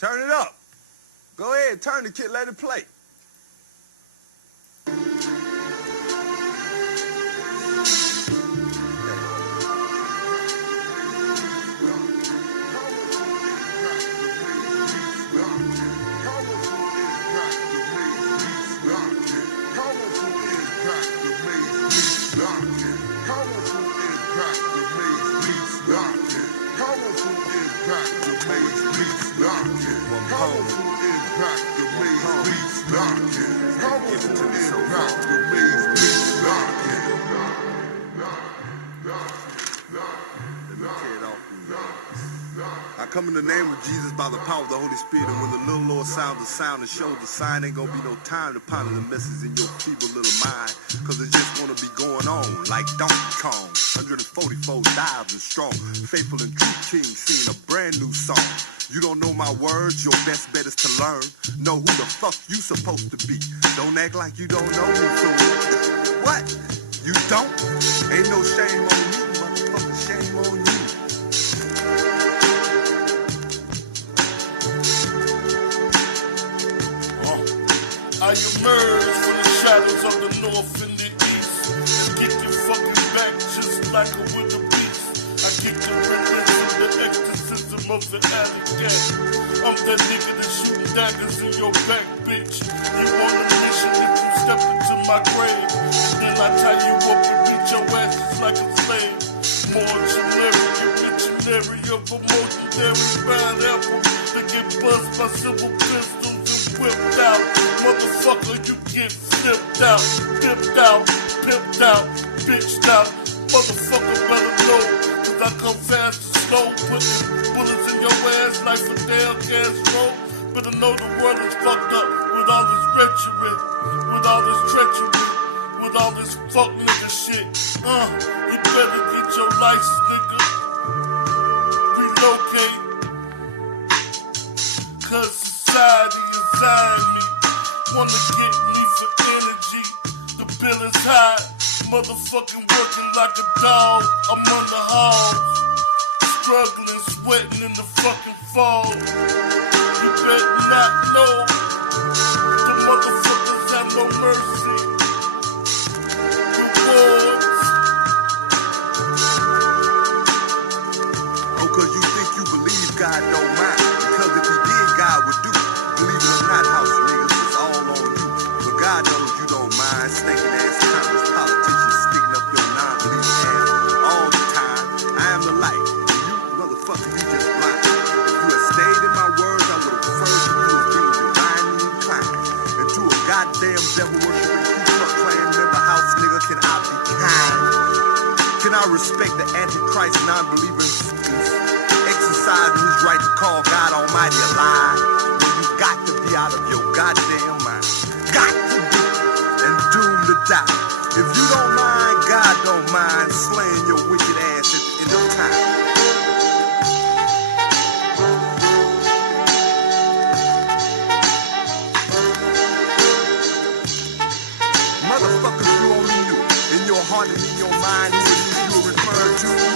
Turn it up. Go ahead, turn the kid, let it play. I come in the name of Jesus by the power of the Holy Spirit, and when the little Lord sounds the sound and shows the sign, ain't gonna be no time to ponder the message in your feeble little mind, cause it just wanna be going on like Donkey Kong. 144,000 strong, faithful and true king singing a brand new song. You don't know my words, your best bet is to learn. Know who the fuck you supposed to be. Don't act like you don't know me, fool. What? You don't? Ain't no shame on me, motherfucker, shame on you. I emerge from the shadows of the north and the east and kick your fucking back just like a with a beast. I kick the rhythm of the exorcism of the alley cat. I'm that nigga that's shooting daggers in your back, bitch. You on a mission if you step into my grave, then I tie you up and beat your asses like a slave. Mortuary, obituary of a legendary bad apple that get buzzed by silver pistols and whipped out. Motherfucker, you get flipped out, pimped out, pimped out, bitched out. Motherfucker better know, cause I come fast and slow, putting bullets in your ass like Fidel Castro. Better know the world is fucked up with all this rhetoric, with all this treachery, with all this fuck nigga shit. You better get your license, nigga. Relocate, cause society is eyeing me. Wanna get me for energy, the bill is high. Motherfucking working like a dog, I'm on the halls. Struggling, sweating in the fucking fall. You better not know, the motherfuckers have no mercy. Rewards. Oh, cause you think you believe God don't mind. Because if he did, God would do. Believe it or not, house niggas, it's all on you. But God knows you don't mind. Stinking ass Congress politicians sticking up your non-believing ass all the time. I am the light. You motherfucker, you just blind. If you had stayed in my words, I would have referred to you as being divinely inclined. And to a goddamn devil-worshipping Ku Klux Klan member house nigga, can I be kind? Can I respect the Antichrist non-believers exercising his right to call God Almighty a lie? Well, you got to be out of your goddamn mind. Got to be, and doomed to die. If you don't mind, God don't mind slaying your wicked ass at the end of time. Motherfuckers, you only knew in your heart and in your mind who it is you were referring to.